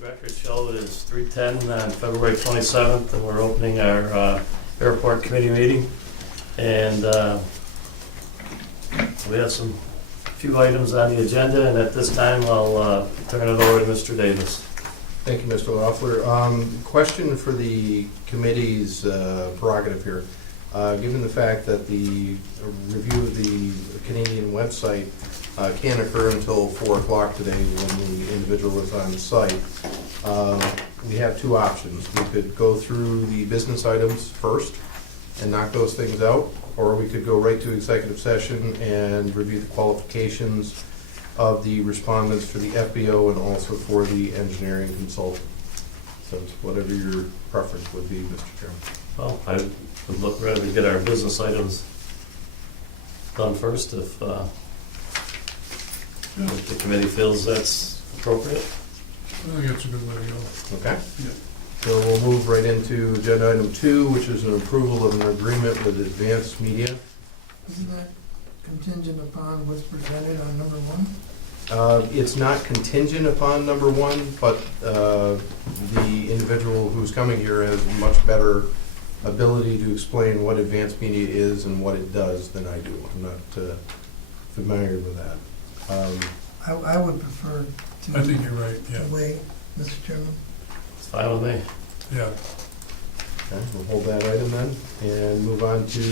record show is 3:10 on February 27th, and we're opening our airport committee meeting. And we have some few items on the agenda, and at this time I'll turn it over to Mr. Davis. Thank you, Mr. Loeffler. Question for the committee's prerogative here. Given the fact that the review of the Canadian website can't occur until 4 o'clock today when the individual is on site, we have two options. We could go through the business items first and knock those things out, or we could go right to executive session and review the qualifications of the respondents for the FBO and also for the engineering consultant. So it's whatever your preference would be, Mr. Chairman. Well, I would rather get our business items done first if the committee feels that's appropriate. I think that's a good way to go. Okay. Yeah. So we'll move right into agenda item 2, which is an approval of an agreement with Advanced Media. Isn't that contingent upon what's presented on number 1? It's not contingent upon number 1, but the individual who's coming here has much better ability to explain what Advanced Media is and what it does than I do. I'm not familiar with that. I would prefer to I think you're right, yeah. wait, Mr. Chairman. It's fine with me. Yeah. Okay, we'll hold that item then and move on to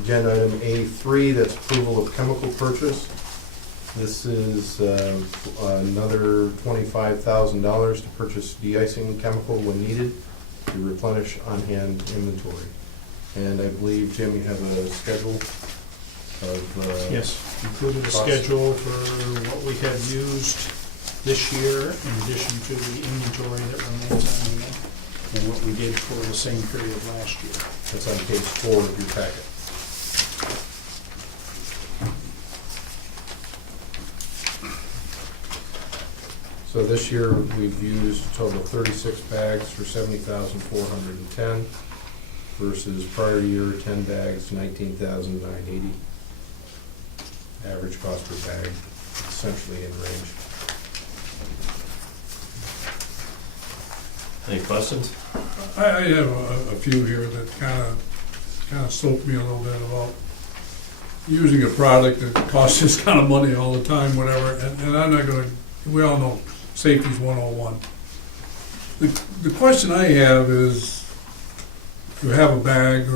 agenda item A3, that's approval of chemical purchase. This is another $25,000 to purchase de-icing chemical when needed to replenish on-hand inventory. And I believe, Jim, you have a schedule of... Yes, included a costs. schedule for what we have used this year in addition to the inventory that remains on hand and what we did for the same period last year. That's on page 4 of your packet. So this year, we've used a total of 36 bags for $70,410 versus prior year 10 bags, $19,980. Average cost per bag, essentially in range. Any questions? I have a few here that kind of soaked me a little bit about using a product that costs us kind of money all the time, whatever, and I'm not going to, we all know safety's 101. The question I have is, you have a bag,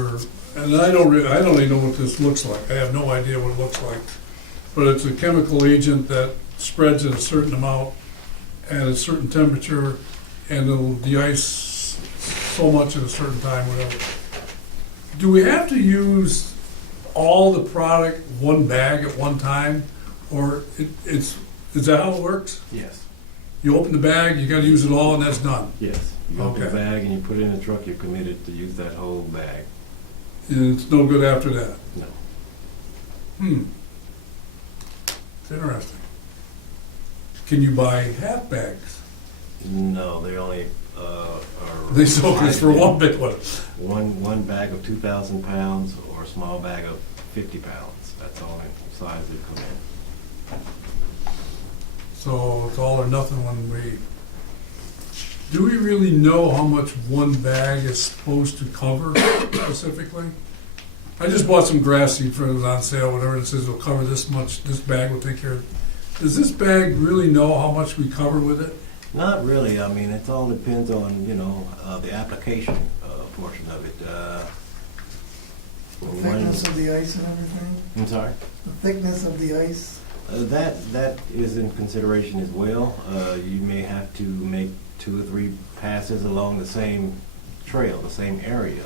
and I don't even know what this looks like. I have no idea what it looks like. But it's a chemical agent that spreads at a certain amount at a certain temperature, and it'll de-ice so much at a certain time, whatever. Do we have to use all the product, one bag at one time, or is that how it works? Yes. You open the bag, you got to use it all, and that's done. Yes. You open the Okay. bag and you put it in the truck, you're committed to use that whole bag. And it's no good after that. No. It's interesting. Can you buy half bags? No, they only are. They soak this for one big one. One bag of 2,000 pounds or a small bag of 50 pounds. That's the only size they come in. So it's all or nothing when we... Do we really know how much one bag is supposed to cover specifically? I just bought some grass seed for it was on sale, whatever, and it says it'll cover this much, this bag will take care of it. Does this bag really know how much we cover with it? Not really. I mean, it all depends on, the application portion of it. The thickness of the ice and everything? I'm sorry? The thickness of the ice? That is in consideration as well. You may have to make 2 or 3 passes along the same trail, the same area.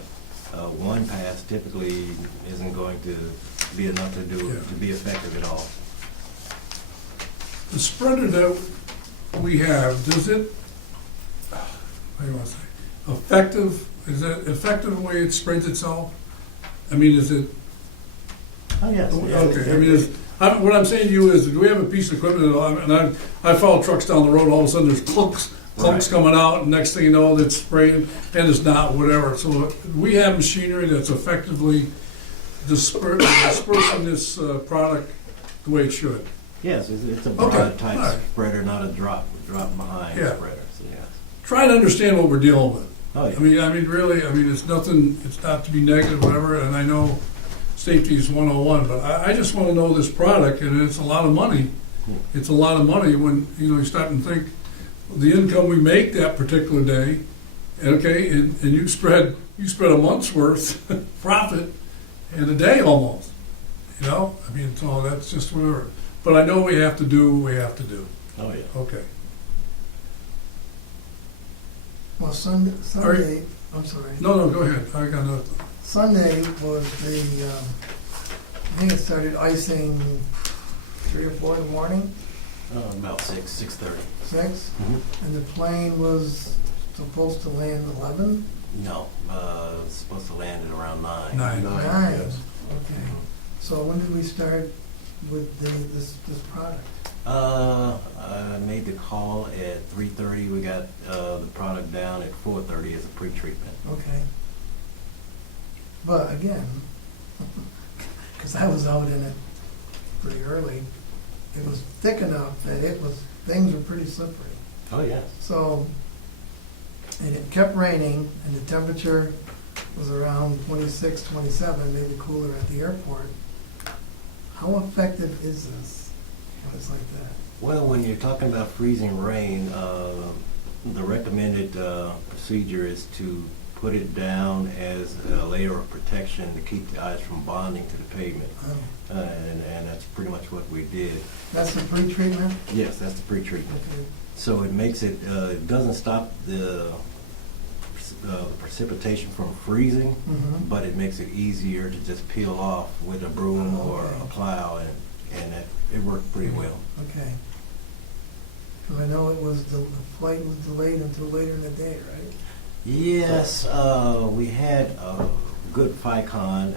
One pass typically isn't going to be enough to be effective at all. The spreader that we have, does it, what do you want to say, effective? Is it effective the way it spreads itself? I mean, is it? Oh, yes. Okay, I mean, what I'm saying to you is, do we have a piece of equipment, and I follow trucks down the road, all of a sudden there's clunks Right. coming out, and next thing you know, it's spraying, and it's not, whatever. So we have machinery that's effectively dispersing this product the way it should. Yes, it's a Okay, broad type all right. spreader, not a drop behind Yeah. spreader. trying to understand what we're dealing with. Oh, yeah. I mean, really, it's nothing, it's not to be negative, whatever, and I know safety is 101, but I just want to know this product, and it's a lot of money. It's a lot of money when, you start and think, the income we make that particular day, okay, and you spread a month's worth profit in a day almost, so that's just whatever. But I know we have to do what we have to do, Oh, yeah. okay. Well, Sunday, I'm sorry. No, go ahead, I got another. Sunday was the, I think it started icing 3 or 4 in the morning, About 6:30. 6, and the plane was supposed to land 11? No, it's supposed to land at around 9. 9. 9, yes. okay. So when did we start with this product? I made the call at 3:30. We got the product down at 4:30 as a pre-treatment. Okay. But again, because I was out in it pretty early, it was thick enough that things were pretty slippery. Oh, yes. So, and it kept raining, and the temperature was around 26, 27, maybe cooler at the airport. How effective is this when it's like that? Well, when you're talking about freezing rain, the recommended procedure is to put it down as a layer of protection to keep the ice from bonding to the pavement. Oh, And that's pretty much what we did. that's the pre-treatment? Yes, that's the pre-treatment. Okay. So it makes it, it doesn't stop the precipitation from freezing, Mm-hmm. but it makes it easier to just peel off with a broom Oh, or okay. a plow, and it worked pretty well. Okay. Because I know the flight was delayed until later in the day, right? Yes, we had a good FICON,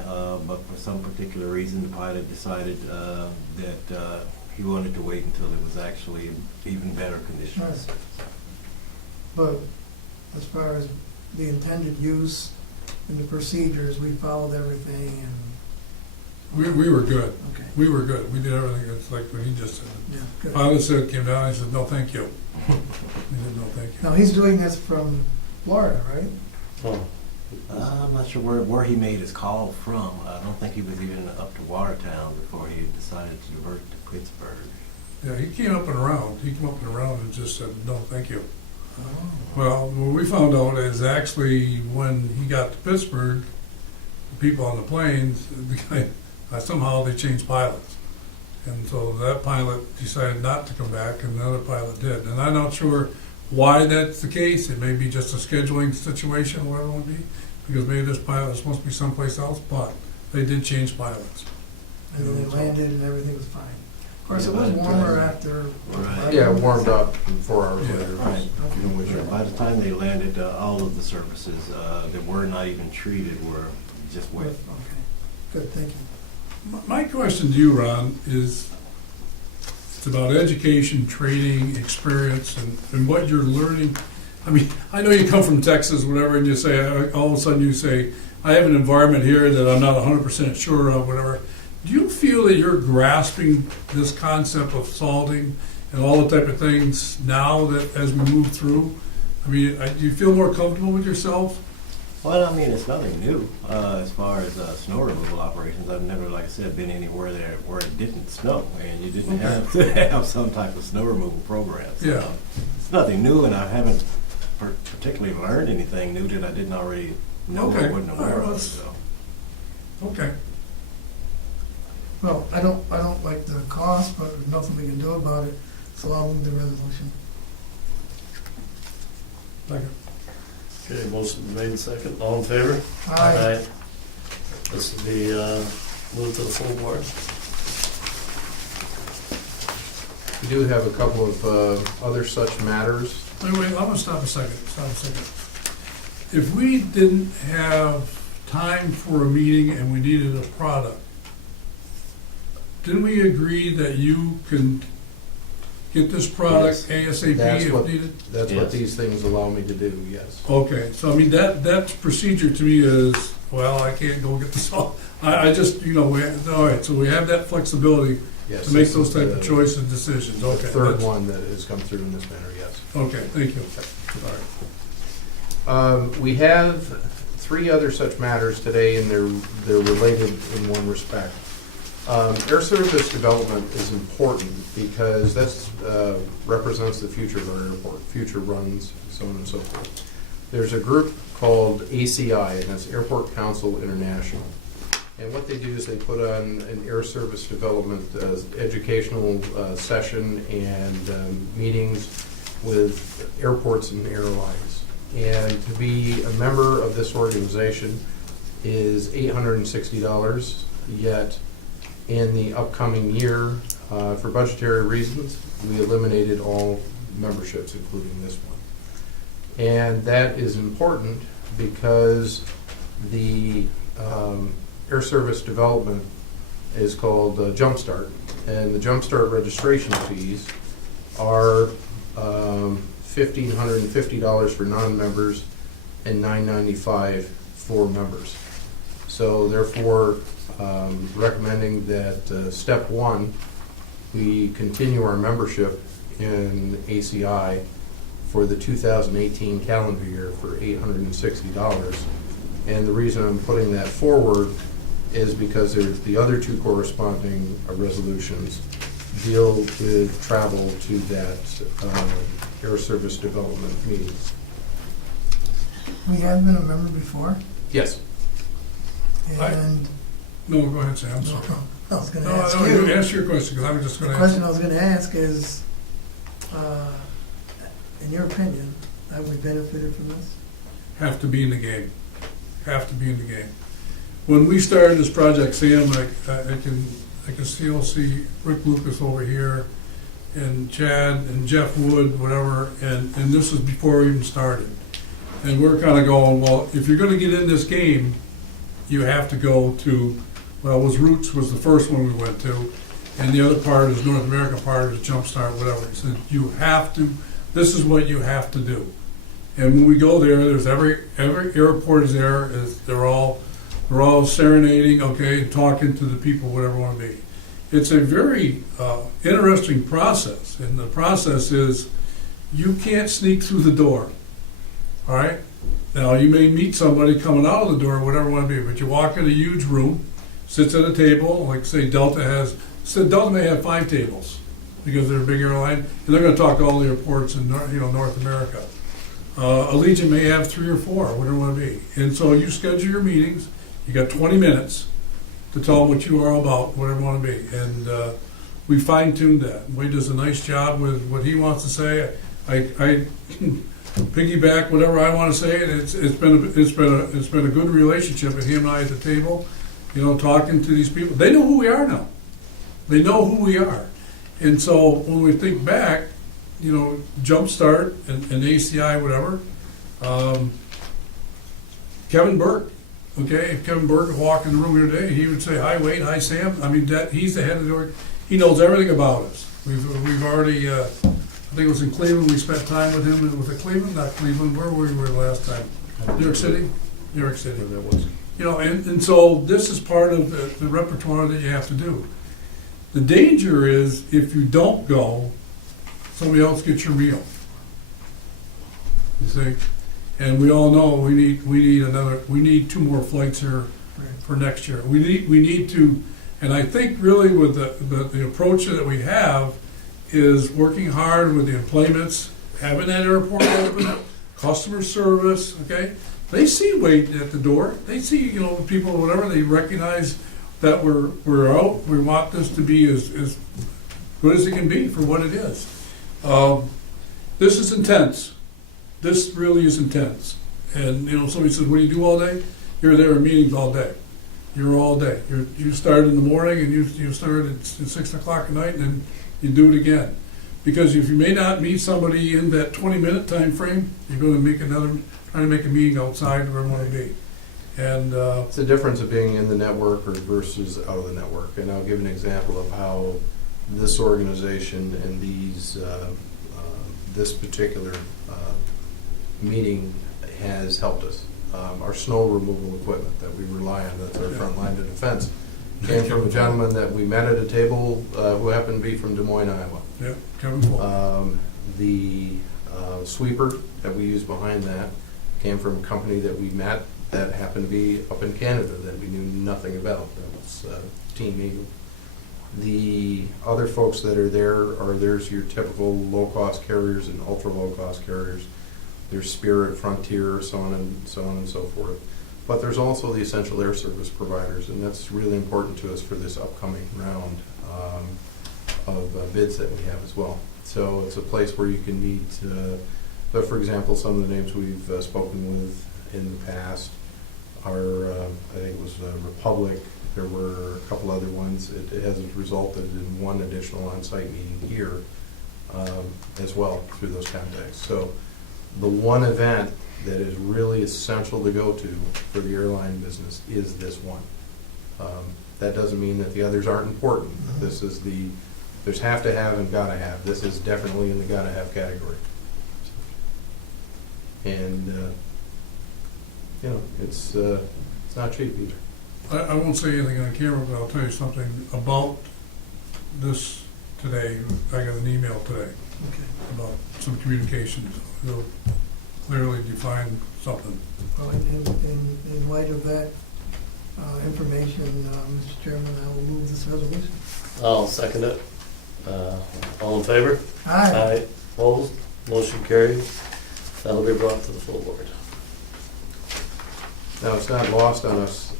but for some particular reason, the pilot decided that he wanted to wait until it was actually in even better conditions. Right. But as far as the intended use and the procedures, we followed everything and, We were good. okay, We were good. We did everything. It's like what he just said. yeah, good. Pilot said, came down, I said, no, thank you. He said, no, thank you. Now, he's doing this from Florida, right? Oh, I'm not sure where he made his call from. I don't think he was even up to Watertown before he decided to divert to Pittsburgh. Yeah, he came up and around. He came up and around and just said, no, thank you. Oh, Well, what we found out is actually when he got to Pittsburgh, the people on the planes, the guy, somehow they changed pilots. And so that pilot decided not to come back and another pilot did. And I'm not sure why that's the case. It may be just a scheduling situation, whatever it would be, because maybe this pilot is supposed to be someplace else, but they did change pilots. and then they landed and everything was fine. Of course, it was Yeah, but, warmer after. Right. Yeah, it warmed up 4 hours Yeah. later. Right. In which By the time they landed, all of the surfaces that were not even treated were just wet. Okay, good, thank you. My question to you, Ron, is it's about education, training, experience, and what you're learning. I mean, I know you come from Texas, whatever, and you say, all of a sudden you say, I have an environment here that I'm not 100% sure of, whatever. Do you feel that you're grasping this concept of salting and all the type of things now that as we move through? I mean, do you feel more comfortable with yourself? Well, I mean, it's nothing new as far as snow removal operations. I've never, like I said, been anywhere there where it didn't snow and you didn't have to have some type of snow removal program. So, Yeah. it's nothing new, and I haven't particularly learned anything new that I didn't already know Okay. or wasn't All aware right, of. So. Okay. Well, I don't like the cost, but there's nothing we can do about it, so I'll move the resolution. Second. okay, motion made and second. All in favor? Aye. This will be moved to the full board. We do have a couple of other such matters. Wait, I'm gonna stop a second. If we didn't have time for a meeting and we needed a product, didn't we agree that you can get this product ASAP That's if what- needed? That's Yes. what these things allow me to do, yes. Okay, so I mean, that procedure to me is, well, I can't go get this all. I just, all right, so we have that flexibility Yes, to make this those is type the of choices and decisions. The Okay. third that's- one that has come through in this manner, yes. Okay, thank you. We have 3 other such matters today, and they're related in one respect. Air service development is important because that's represents the future of our airport, future runs, so on and so forth. There's a group called ACI, and that's Airport Council International. And what they do is they put on an air service development educational session and meetings with airports and airlines. And to be a member of this organization is $860, yet in the upcoming year, for budgetary reasons, we eliminated all memberships, including this one. And that is important because the air service development is called Jumpstart, and the Jumpstart registration fees are $1,550 for non-members and $995 for members. So therefore, recommending that step 1, we continue our membership in ACI for the 2018 calendar year for $860. And the reason I'm putting that forward is because there's the other 2 corresponding resolutions deal with travel to that air service development meeting. We have been a member before, Yes. and No, go ahead, Sam, I'm sorry. I was gonna No, ask no, you. you ask your question, because I was just The gonna question answer. I was gonna ask is, in your opinion, have we benefited from this? Have to be in the game. Have to be in the game. When we started this project, Sam, I can still see Rick Lucas over here, and Chad, and Jeff Wood, whatever, and this was before we even started. And we're kind of going, well, if you're gonna get in this game, you have to go to, well, Roots was the first one we went to, and the other part is North American part is Jumpstart, whatever. He said, you have to, this is what you have to do. And when we go there, there's every airport is there, they're all serenading, okay, talking to the people, whatever want to be. It's a very interesting process, and the process is you can't sneak through the door, all right? Now, you may meet somebody coming out of the door, whatever want to be, but you walk in a huge room, sits at a table, like say Delta may have 5 tables because they're a big airline, and they're going to talk to all the airports in North America. Allegiant may have 3 or 4, whatever it want to be. And so you schedule your meetings, you got 20 minutes to tell them what you are about, whatever you want to be. And we fine-tuned that. Wade does a nice job with what he wants to say. I piggyback whatever I want to say, and it's been a good relationship with him and I at the table, talking to these people. They know who we are now. They know who we are. And so when we think back, Jumpstart and ACI, whatever, Kevin Burke, okay, if Kevin Burke would walk in the room here today, he would say, hi Wade, hi Sam. I mean, he's the head of the org. He knows everything about us. We've already, I think it was in Cleveland, we spent time with him. Was it Cleveland? Not Cleveland, where were we last time? New York City? New York City. That was. And so this is part of the repertoire that you have to do. The danger is if you don't go, somebody else gets your meal. You see? And we all know we need 2 more flights here for next year. We need to, and I think really with the approach that we have is working hard with the employments, having that airport open, customer service, okay? They see Wade at the door. They see, people, whatever, they recognize that we're out. We want this to be as good as it can be for what it is. This is intense. This really is intense. And, somebody says, what do you do all day? You're there in meetings all day. You're all day. You start in the morning and you start at 6 o'clock at night and then you do it again. Because if you may not meet somebody in that 20-minute time frame, you're going to try to make a meeting outside where you want to be. And It's the difference of being in the network or versus out of the network. And I'll give an example of how this organization and this particular meeting has helped us. Our snow removal equipment that we rely on, that's our front line of defense, came from a gentleman that we met at a table who happened to be from Des Moines, Iowa. yeah, Kevin Paul. The Sweeper that we use behind that came from a company that we met that happened to be up in Canada that we knew nothing about. That was Team Eagle. The other folks that are there's your typical low-cost carriers and ultra-low-cost carriers. There's Spirit, Frontier, so on and so forth. But there's also the essential air service providers, and that's really important to us for this upcoming round of bids that we have as well. So it's a place where you can meet, but for example, some of the names we've spoken with in the past are, I think it was Republic. There were a couple other ones. It has resulted in one additional on-site meeting here as well through those contacts. So the one event that is really essential to go to for the airline business is this one. That doesn't mean that the others aren't important. This is there's have to have and gotta have. This is definitely in the gotta have category. And, it's not cheap either. I won't say anything on camera, but I'll tell you something about this today. I got an email today Okay. about some communications. It'll clearly define something. Well, in light of that information, Mr. Chairman, I will move this resolution. I'll second it. All in favor? Aye. Opposed? Motion carried. That'll be brought to the full board. Now, it's not lost on us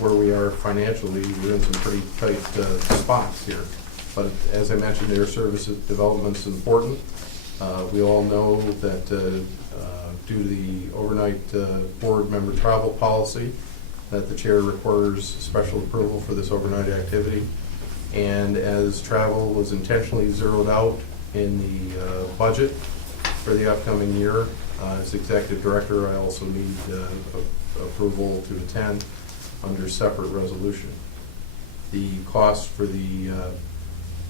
where we are financially. We're in some pretty tight spots here. But as I mentioned, air service development's important. We all know that due to the overnight board member travel policy, that the chair requires special approval for this overnight activity. And as travel was intentionally zeroed out in the budget for the upcoming year, as executive director, I also need approval to attend under separate resolution. The cost for the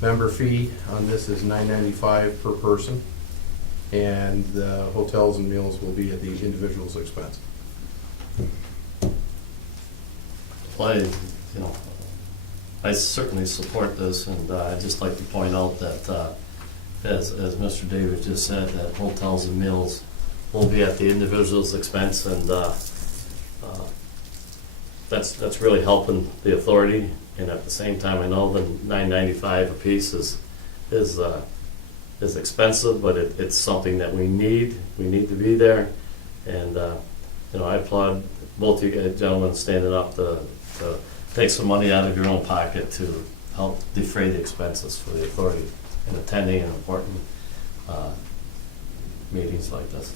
member fee on this is $9.95 per person, and the hotels and meals will be at the individual's expense. Well, I certainly support this, and I'd just like to point out that, as Mr. David just said, that hotels and meals will be at the individual's expense, and that's really helping the authority. And at the same time, I know the $9.95 a piece is expensive, but it's something that we need. We need to be there, and I applaud both you guys, gentlemen, standing up to take some money out of your own pocket to help defray the expenses for the authority in attending an important meetings like this.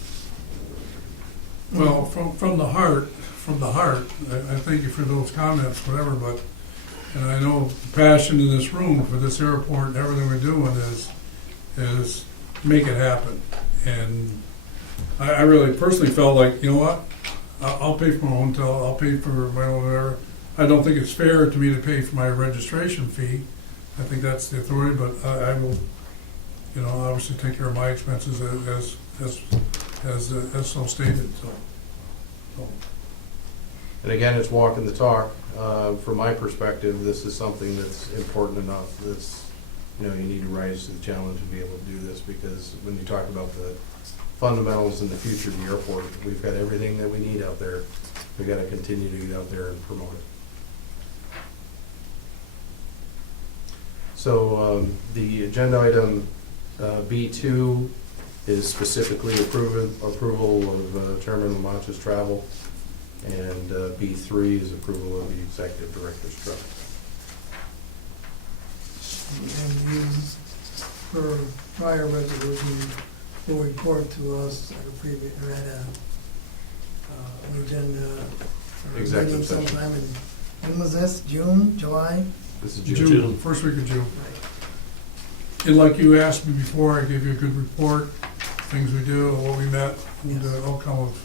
Well, from the heart, I thank you for those comments, whatever, but, and I know the passion in this room for this airport and everything we're doing is make it happen. And I really personally felt like, you know what, I'll pay for my own hotel, I'll pay for my own whatever. I don't think it's fair to me to pay for my registration fee. I think that's the authority, but I will, obviously take care of my expenses as so stated, so. And again, it's walking the talk. From my perspective, this is something that's important enough that's, you need to rise to the challenge and be able to do this, because when you talk about the fundamentals in the future of the airport, we've got everything that we need out there. We've got to continue to get out there and promote it. So the agenda item B2 is specifically approval of Chairman Lamancha's travel, and B3 is approval of the executive director's travel. And use for prior resolution will report to us at a previous, or at an agenda or a Executive meeting session. sometime in, when was this, June, July? This is June, first week of June. Right. And like you asked me before, I gave you a good report, things we do, what we met, and the outcome of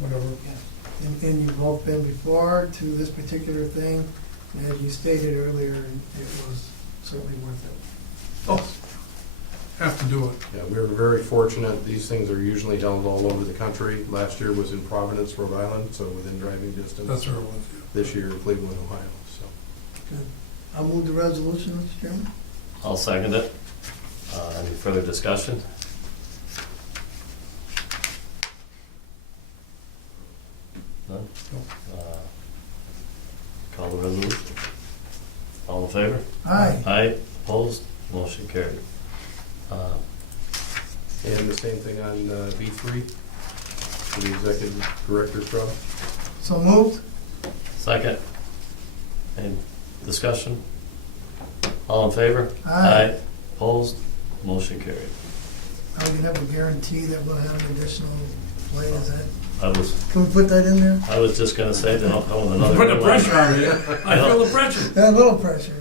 whatever. Yeah. And you've both been before to this particular thing, and as you stated earlier, it was certainly worth it. Oh, have to do it. Yeah, we were very fortunate. These things are usually held all over the country. Last year was in Providence, Rhode Island, so within driving distance. That's where it was, yeah. This year, Cleveland, Ohio. So Good. I'll move the resolution, Mr. Chairman. I'll second it. Any further discussion? None? No. Call the resolution. All in favor? Aye. Aye, opposed, motion carried. And the same thing on B3, for the executive director's job. So moved? Second. Any discussion? All in favor? Aye. Opposed, motion carried. Are we gonna have a guarantee that we'll have an additional flight, is that, Can we put that in there? I was just gonna say that I'll come with another. Put the airline. pressure on me. I feel the pressure. Yeah, a little pressure,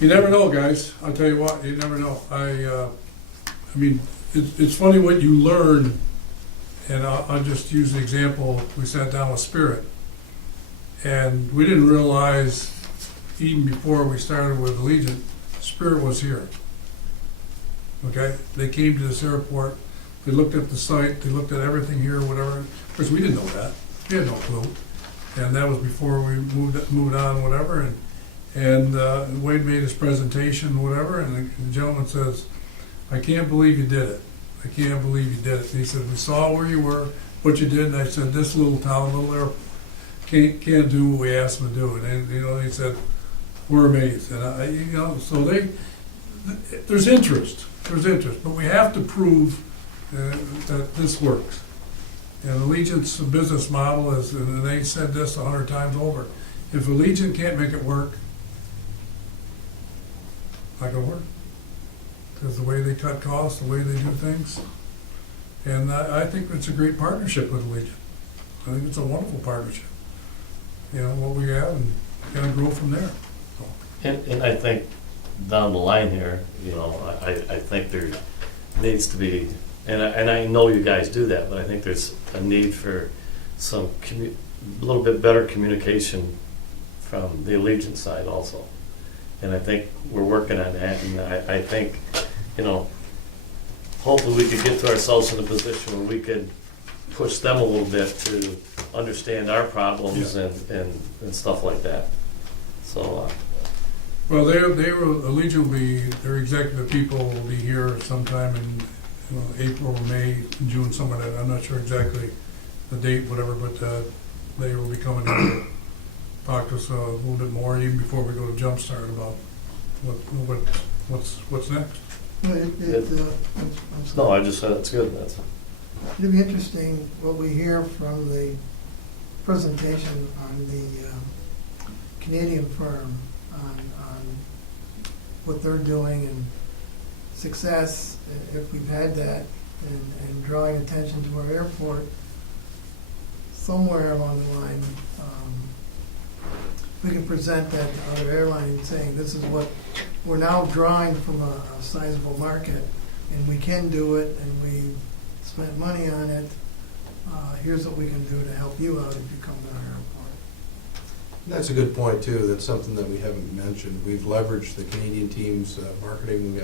You never know, guys. I'll tell you what, you never know. I mean, it's funny what you learn, and I'll just use the example, we sat down with Spirit, and we didn't realize, even before we started with Allegiant, Spirit was here. Okay? They came to this airport, they looked at the site, they looked at everything here, whatever. Of course, we didn't know that. We had no clue. And that was before we moved on, whatever, and Wade made his presentation, whatever, and the gentleman says, I can't believe you did it. I can't believe you did it. And he said, we saw where you were, what you did, and I said, this little town, little airport, can't do what we asked them to do. And, he said, we're amazed. And, so there's interest, but we have to prove that this works. And Allegiant's business model is, and they said this 100 times over, if Allegiant can't make it work, not gonna work. Because the way they cut costs, the way they do things. And I think it's a great partnership with Allegiant. I think it's a wonderful partnership. What we have, and kind of grow from there. So, And I think down the line here, I think there needs to be, and I know you guys do that, but I think there's a need for some a little bit better communication from the Allegiant side also. And I think we're working on that, and I think, hopefully we could get to ourselves in a position where we could push them a little bit to understand our problems and stuff like that. So, well, Allegiant will be, their executive people will be here sometime in April, May, June, somewhere like that. I'm not sure exactly the date, whatever, but they will be coming in to talk to us a little bit more, even before we go to Jumpstart, about what's next. no, I just said it's good. It'd be interesting what we hear from the presentation on the Canadian firm on what they're doing and success, if we've had that, and drawing attention to our airport somewhere along the line. We can present that to other airlines saying this is what we're now drawing from a sizable market, and we can do it, and we spent money on it. Here's what we can do to help you out if you come to our airport. That's a good point, too. That's something that we haven't mentioned. We've leveraged the Canadian team's marketing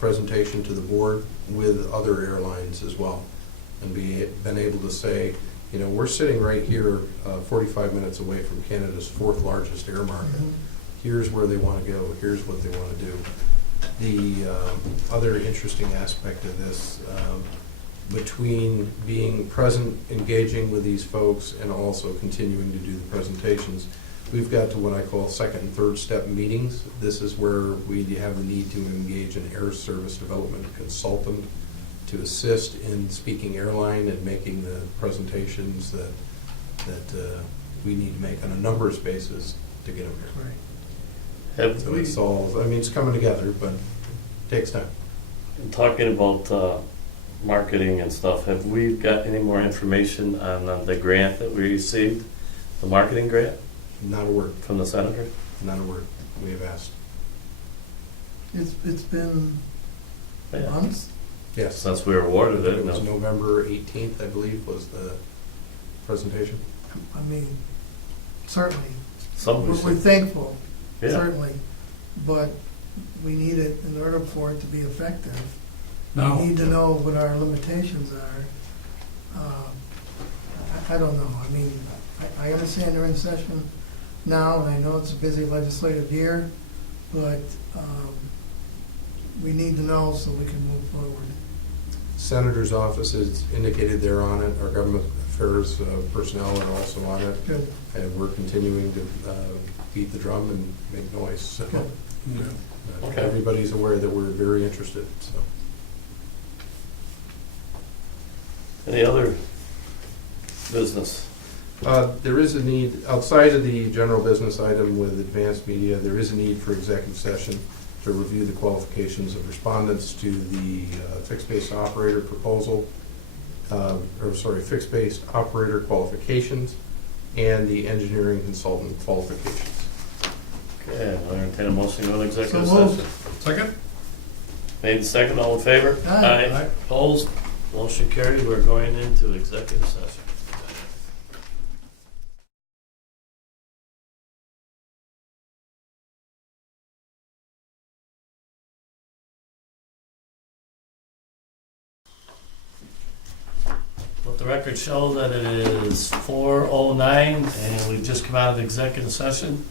presentation to the board with other airlines as well, and been able to say, we're sitting right here 45 minutes away from Canada's 4th largest air market. Mm-hmm. Here's where they want to go. Here's what they want to do. The other interesting aspect of this, between being present, engaging with these folks, and also continuing to do the presentations, we've got to what I call second and third step meetings. This is where we have the need to engage an air service development consultant to assist in speaking airline and making the presentations that we need to make on a number of spaces to get them here. Right. So it's all, it's coming together, but it takes time. Talking about marketing and stuff, have we got any more information on the grant that we received, the marketing grant Not a word, from the senator? not a word. We have asked. It's been Yeah. months. Yes. Since we were awarded it. It was no. November 18th, I believe, was the presentation. Certainly, Somebody we're said- thankful, Yeah. certainly, but we need it in order for it to be effective. Now, We need to know what our limitations are. I don't know, I understand they're in session now, and I know it's a busy legislative year, but we need to know so we can move forward. Senator's office is indicated they're on it. Our government affairs personnel are also on it. Good. And we're continuing to beat the drum and make noise. So Good. Yeah. Okay. everybody's aware that we're very interested, so. Any other business? There is a need, outside of the general business item with advanced media, there is a need for executive session to review the qualifications of respondents to the fixed-base operator proposal, fixed-base operator qualifications and the engineering consultant qualifications. Okay, I'll entertain a motion to go into executive So moved. session. Second? Made second, all in favor? Aye. Aye. Opposed? Motion carried, we're going into executive session. Let the record show that it is 4:09 and we've just come out of executive session.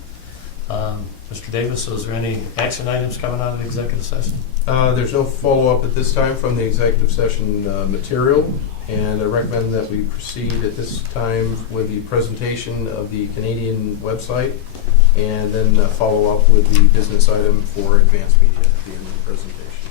Mr. Davis, is there any action items coming out of the executive session? There's no follow-up at this time from the executive session material, and I recommend that we proceed at this time with the presentation of the Canadian website, and then follow up with the business item for advanced media at the end of the presentation.